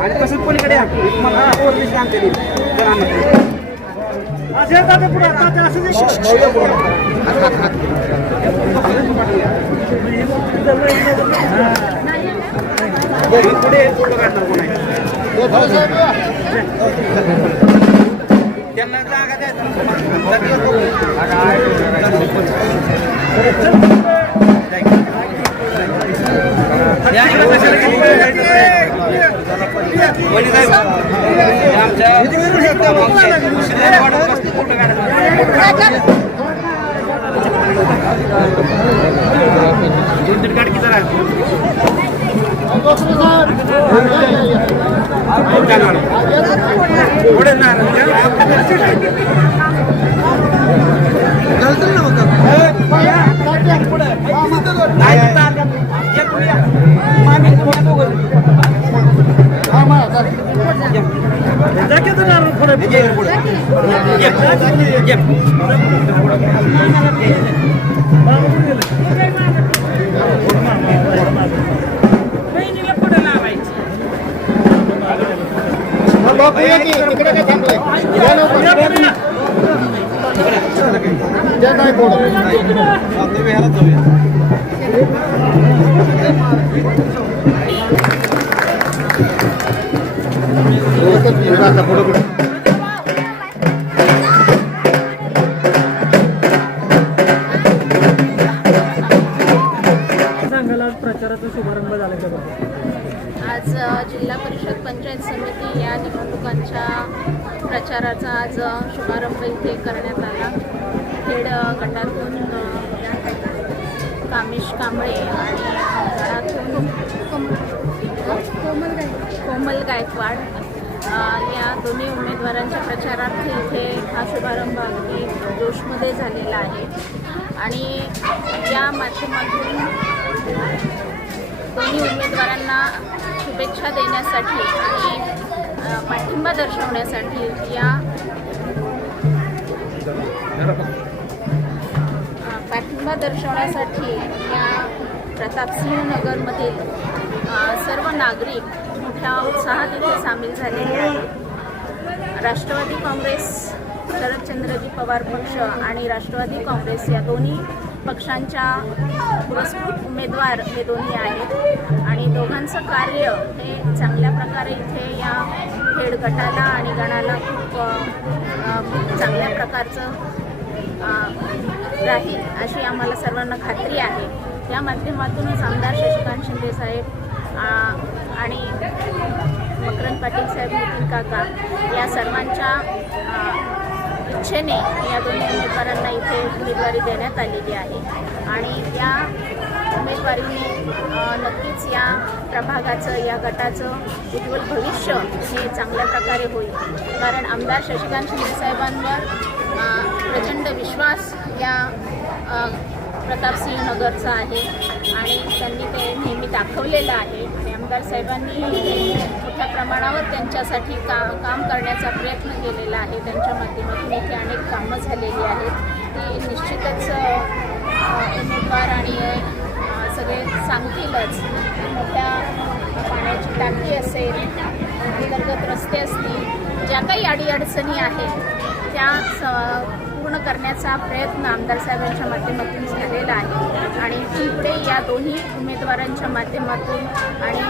आणि तसंच पलीकडे पुढे फोटो काढणार कोण आहे त्यांना जागा प्रचाराचा शुभारंभ झाला का? आज जिल्हा परिषद पंचायत समिती या निवडणुकांच्या प्रचाराचा आज शुभारंभ इथे करण्यात आला. खेड गटातून कामेश कांबळे आणि गटातून कोमल गायकवाड या दोन्ही उमेदवारांच्या प्रचारार्थ इथे हा शुभारंभ अगदी जोशमध्ये झालेला आहे आणि या माध्यमातून दोन्ही उमेदवारांना शुभेच्छा देण्यासाठी आणि पाठिंबा दर्शवण्यासाठी या प्रतापसिंह नगरमधील सर्व नागरिक मोठ्या उत्साहात इथे सामील झालेले आहेत. राष्ट्रवादी काँग्रेस, शरदचंद्रजी पवार पक्ष आणि राष्ट्रवादी काँग्रेस या दोन्ही पक्षांच्या पुरस्कृत उमेदवार हे दोन्ही आहेत आणि दोघांचं कार्य हे चांगल्या प्रकारे इथे या खेड गटाला आणि गणाला खूप चांगल्या प्रकारचं राहील अशी आम्हाला सर्वांना खात्री आहे. या माध्यमातूनच आमदार शशिकांत शिंदे साहेब आणि मकरंद पाटील साहेब, नितीन काका या सर्वांच्या इच्छेने या दोन्ही उमेदवारांना इथे उमेदवारी देण्यात आलेली आहे आणि या उमेदवारीने नक्कीच या प्रभागाचं, या गटाचं उज्ज्वल भविष्य हे चांगल्या प्रकारे होईल. कारण आमदार शशिकांत शिंदे साहेबांवर प्रचंड विश्वास या प्रतापसिंह नगरचा आहे आणि त्यांनी ते नेहमी दाखवलेलं आहे आणि आमदार साहेबांनी मोठ्या प्रमाणावर त्यांच्यासाठी काम करण्याचा प्रयत्न केलेला आहे. त्यांच्या माध्यमातून इथे अनेक कामं झालेली आहेत. ती निश्चितच उमेदवार आणि सगळे सांगतीलच. मोठ्या पाण्याची टाकी असेल, अंतर्गत रस्ते असतील, ज्या काही अडीअडचणी आहेत त्या पूर्ण करण्याचा प्रयत्न आमदार साहेबांच्या माध्यमातून झालेला आहे आणि पुढे या दोन्ही उमेदवारांच्या माध्यमातून आणि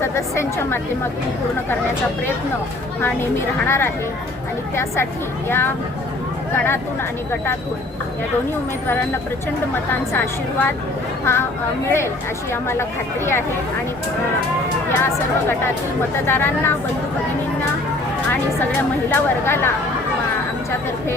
सदस्यांच्या माध्यमातून पूर्ण करण्याचा प्रयत्न हा नेहमी राहणार आहे आणि त्यासाठी या गणातून आणि गटातून या दोन्ही उमेदवारांना प्रचंड मतांचा आशीर्वाद हा मिळेल अशी आम्हाला खात्री आहे आणि या सर्व गटातील मतदारांना, बंधू भगिनींना आणि सगळ्या महिला वर्गाला आमच्यातर्फे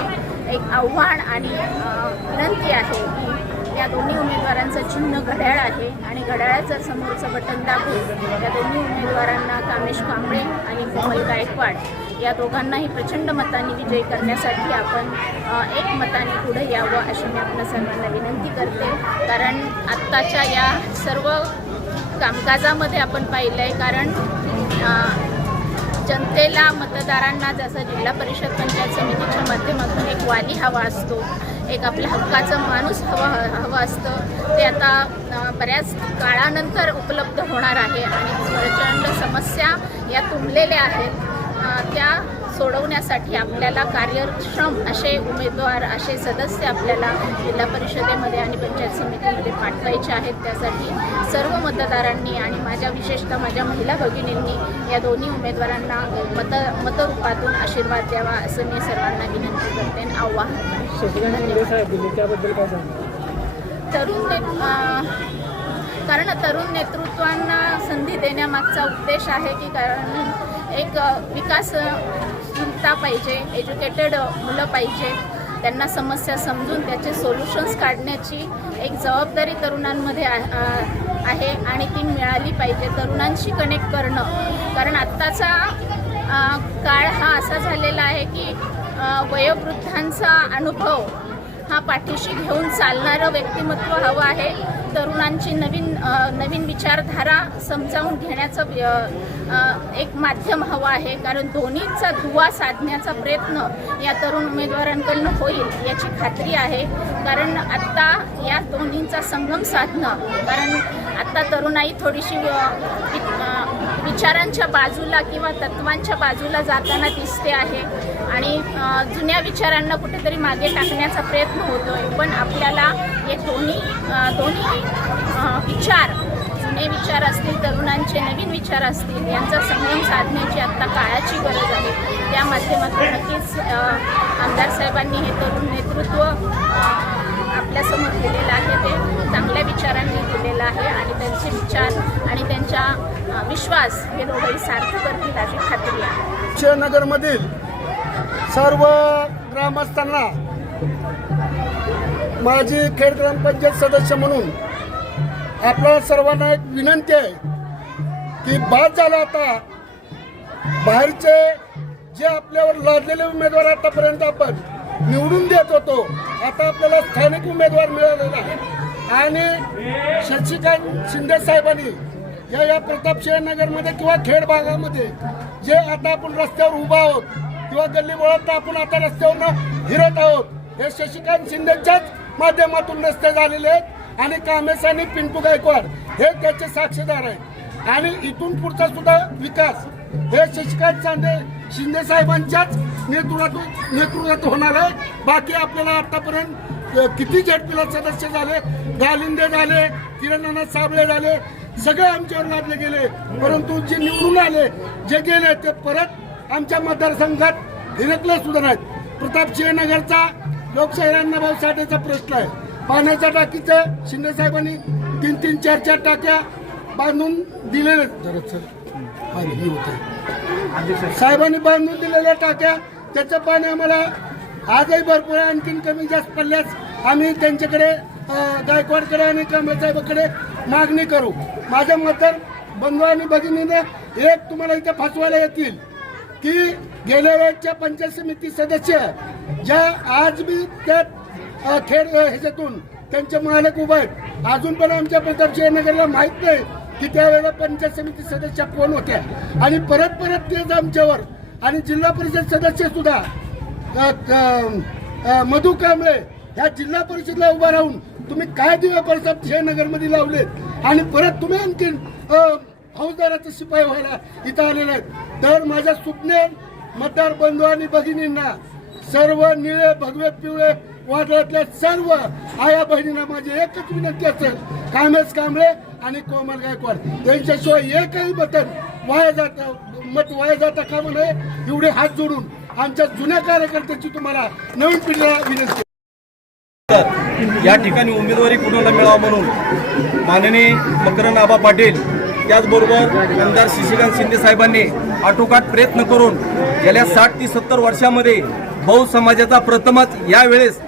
एक आव्हान आणि विनंती आहे की या दोन्ही उमेदवारांचं चिन्ह घड्याळ आहे आणि घड्याळाचं समोरचं बटन दाबून या दोन्ही उमेदवारांना कामेश कांबळे आणि कोमल गायकवाड या दोघांनाही प्रचंड मतांनी विजयी करण्यासाठी आपण एक मताने पुढे यावं अशी मी आपल्या सर्वांना विनंती करते. कारण आत्ताच्या या सर्व कामकाजामध्ये आपण पाहिलं आहे. कारण जनतेला, मतदारांना जसं जिल्हा परिषद पंचायत समितीच्या माध्यमातून एक वाली हवा असतो, एक आपल्या हक्काचा माणूस हवं असतं, ते आता बऱ्याच काळानंतर उपलब्ध होणार आहे. आणि प्रचंड समस्या या तुंबलेल्या आहेत, त्या सोडवण्यासाठी आपल्याला कार्यक्षम असे उमेदवार, असे सदस्य आपल्याला जिल्हा परिषदेमध्ये आणि पंचायत समितीमध्ये पाठवायचे आहेत. त्यासाठी सर्व मतदारांनी आणि विशेषतः माझ्या महिला भगिनींनी या दोन्ही उमेदवारांना मतरूपातून आशीर्वाद द्यावा असं मी सर्वांना विनंती करते आणि आवाहन कारण तरुण नेतृत्वांना संधी देण्यामागचा उद्देश आहे की कारण एक विकास चिंता पाहिजे, एज्युकेटेड मुलं पाहिजे, त्यांना समस्या समजून त्याचे सोल्युशन्स काढण्याची एक जबाबदारी तरुणांमध्ये आहे आणि ती मिळाली पाहिजे. तरुणांशी कनेक्ट करणं, कारण आत्ताचा काळ हा असा झालेला आहे की वयोवृद्धांचा अनुभव हा पाठीशी घेऊन चालणारं व्यक्तिमत्व हवं आहे. तरुणांची नवीन विचारधारा समजावून घेण्याचं एक माध्यम हवं आहे. कारण दोन्हीचा दुवा साधण्याचा प्रयत्न या तरुण उमेदवारांकडून होईल याची खात्री आहे. कारण आत्ता या दोन्हींचा संगम साधणं, कारण आत्ता तरुणाई थोडीशी विचारांच्या बाजूला किंवा तत्वांच्या बाजूला जाताना दिसते आहे आणि जुन्या विचारांना कुठेतरी मागे टाकण्याचा प्रयत्न होतोय. पण आपल्याला हे दोन्ही विचार, जुने विचार असतील, तरुणांचे नवीन विचार असतील, यांचा संगम साधण्याची आत्ता काळाची गरज आहे. त्या माध्यमातून नक्कीच आमदार साहेबांनी हे तरुण नेतृत्व आपल्यासमोर दिलेलं आहे. ते चांगल्या विचारांनी दिलेलं आहे आणि त्यांचे विचार आणि त्यांचा विश्वास हे दोघंही सार्थ करतील अशी खात्री आहे. शहरनगरमधील सर्व ग्रामस्थांना माझी खेड ग्रामपंचायत सदस्य म्हणून आपल्या सर्वांना एक विनंती आहे की बाद झाला आता बाहेरचे जे आपल्यावर लादलेले उमेदवार आतापर्यंत आपण निवडून देत होतो, आता आपल्याला स्थानिक उमेदवार मिळालेला आहे. आणि शशिकांत शिंदे साहेबांनी या प्रतापसिंहनगरमध्ये किंवा खेड भागामध्ये जे आता आपण रस्त्यावर उभा आहोत किंवा गल्लीबोळात आपण आता रस्त्यावरनं फिरत आहोत, हे शशिकांत शिंदेच्याच माध्यमातून रस्ते झालेले आहेत आणि कामेश आणि पिंटू गायकवाड हे त्याचे साक्षीदार आहेत. आणि इथून पुढचा सुद्धा विकास हे शशिकांत शिंदे साहेबांच्याच नेतृत्वात होणार आहे. बाकी आपल्याला आतापर्यंत किती झेडपीला सदस्य झाले, गालिंदे झाले, किरण साबळे झाले, सगळे आमच्यावर लादले गेले, परंतु जे निवडून आले, जे गेले ते परत आमच्या मतदारसंघात फिरकले सुद्धा नाहीत. प्रतापसिंहनगरचा लोकशाहीर अण्णाभाऊ साठेचा प्रश्न आहे. पाण्याच्या टाकीचं शिंदे साहेबांनी 3-3, 4-4 टाक्या बांधून दिलेले, साहेबांनी बांधून दिलेल्या टाक्या, त्याचं पाणी आम्हाला आजही भरपूर आहे. आणखीन कमी जास्त पडल्यास आम्ही त्यांच्याकडे गायकवाडकडे आणि कांबळे साहेबांकडे मागणी करू. माझ्या मतदार बंधू आणि भगिनीने एक तुम्हाला इथे फसवायला येतील की गेल्या वेळेच्या पंचायत समिती सदस्य ज्या आज बी त्या खेड ह्याच्यातून त्यांचे मालक उभे आहेत, अजून पण आमच्या प्रतापसिंहनगरला माहीत नाही की त्यावेळेला पंचायत समिती सदस्य कोण होत्या. आणि परत तेच आमच्यावर आणि जिल्हा परिषद सदस्य सुद्धा मधु कांबळे ह्या जिल्हा परिषदला उभा राहून तुम्ही काय दिवे प्रतापसिंहनगरमध्ये लावलेत आणि परत तुम्ही आणखीन फौजदाराचा शिपाई व्हायला इथं आलेले आहेत. तर माझ्या सुज्ञ मतदार बंधू आणि भगिनींना, सर्व निळे भगवे पिवळे वादळातल्या सर्व आया बहिणींना माझी एकच विनंती असेल, कामेश कांबळे आणि कोमल गायकवाड यांच्याशिवाय एकही मत वाया जाता कामा नये एवढे हात जोडून आमच्या जुन्या कार्यकर्त्याची तुम्हाला नवीन पिढीला विनंती. या ठिकाणी उमेदवारी कुणाला मिळावं म्हणून माननीय मकरंद आबा पाटील, त्याचबरोबर आमदार शशिकांत शिंदे साहेबांनी आटोकाट प्रयत्न करून गेल्या 60 ते 70 वर्षामध्ये बहुसमाजाचा प्रथमच यावेळेस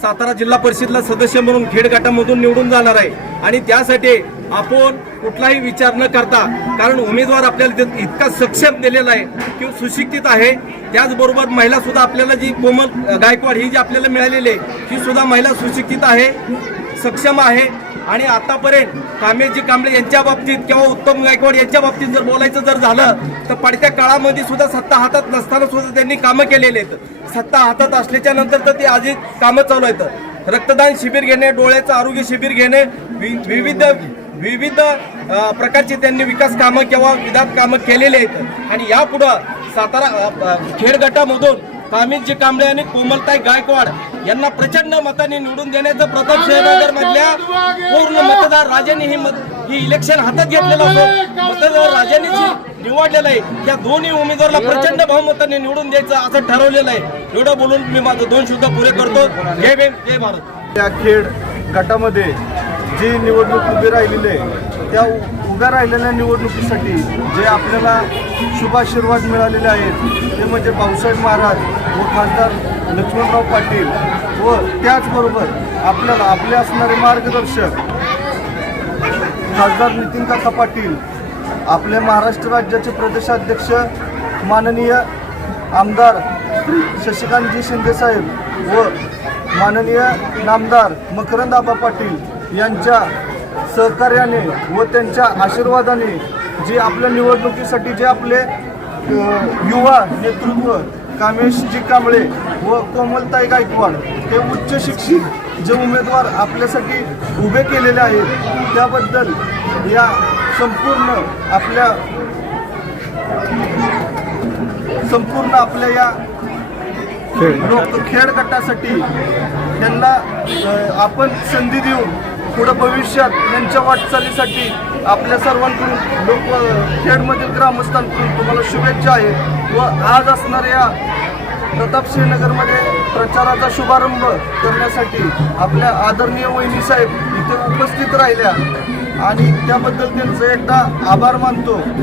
सातारा जिल्हा परिषदला सदस्य म्हणून खेड गटामधून निवडून जाणार आहे. आणि त्यासाठी आपण कुठलाही विचार न करता, कारण उमेदवार आपल्याला इतका सक्षम दिलेला आहे की सुशिक्षित आहे, त्याचबरोबर महिला सुद्धा आपल्याला जी कोमल गायकवाड ही जी आपल्याला मिळालेली आहे ही सुद्धा महिला सुशिक्षित आहे, सक्षम आहे आणि आतापर्यंत कामेशजी कांबळे यांच्या बाबतीत किंवा उत्तम गायकवाड यांच्या बाबतीत जर बोलायचं जर झालं तर पडत्या काळामध्ये सुद्धा सत्ता हातात नसताना सुद्धा त्यांनी कामं केलेली आहेत. सत्ता हातात असल्याच्या नंतर तर ती आजही कामं चालू आहेत. रक्तदान शिबिर घेणे, डोळ्याचं आरोग्य शिबिर घेणे, विविध प्रकारची त्यांनी विकास कामं किंवा विधान कामं केलेली आहेत. आणि यापुढं सातारा खेड गटामधून कामेशजी कांबळे आणि कोमलताई गायकवाड यांना प्रचंड मतांनी निवडून देण्याचं प्रताप शहानगर मधल्या पूर्ण मतदार राजांनी ही इलेक्शन हातात घेतलेलं असून मतदार राजांनी निवडलेलं आहे. त्या दोन्ही उमेदवाराला प्रचंड बहुमतांनी निवडून द्यायचं असं ठरवलेलं आहे. एवढं बोलून मी माझं 2 शब्द पुरे करतो. जय भीम, जय भारत. त्या खेड गटामध्ये जी निवडणूक उभी राहिलेली आहे त्या उभ्या राहिलेल्या निवडणुकीसाठी जे आपल्याला शुभाशीर्वाद मिळालेले आहेत ते म्हणजे भाऊसाहेब महाराज व खासदार लक्ष्मणराव पाटील व त्याचबरोबर आपल्याला आपले असणारे मार्गदर्शक खासदार नितीन काका पाटील, आपले महाराष्ट्र राज्याचे प्रदेशाध्यक्ष माननीय आमदार श्री शशिकांतजी शिंदेसाहेब व माननीय नामदार मकरंद आबा पाटील यांच्या सहकार्याने व त्यांच्या आशीर्वादाने जे आपल्या निवडणुकीसाठी जे आपले युवा नेतृत्व कामेशजी कांबळे व कोमलताई गायकवाड हे उच्च शिक्षित जे उमेदवार आपल्यासाठी उभे केलेले आहेत त्याबद्दल या संपूर्ण आपल्या या खेड गटासाठी त्यांना आपण संधी देऊन पुढं भविष्यात यांच्या वाटचालीसाठी आपल्या सर्वांकडून खेडमधील ग्रामस्थांकडून तुम्हाला शुभेच्छा आहेत. व आज असणाऱ्या या प्रतापसिंहनगरमध्ये प्रचाराचा शुभारंभ करण्यासाठी आपल्या आदरणीय वहिनी साहेब इथे उपस्थित राहिल्या आणि त्याबद्दल त्यांचं एकदा आभार मानतो.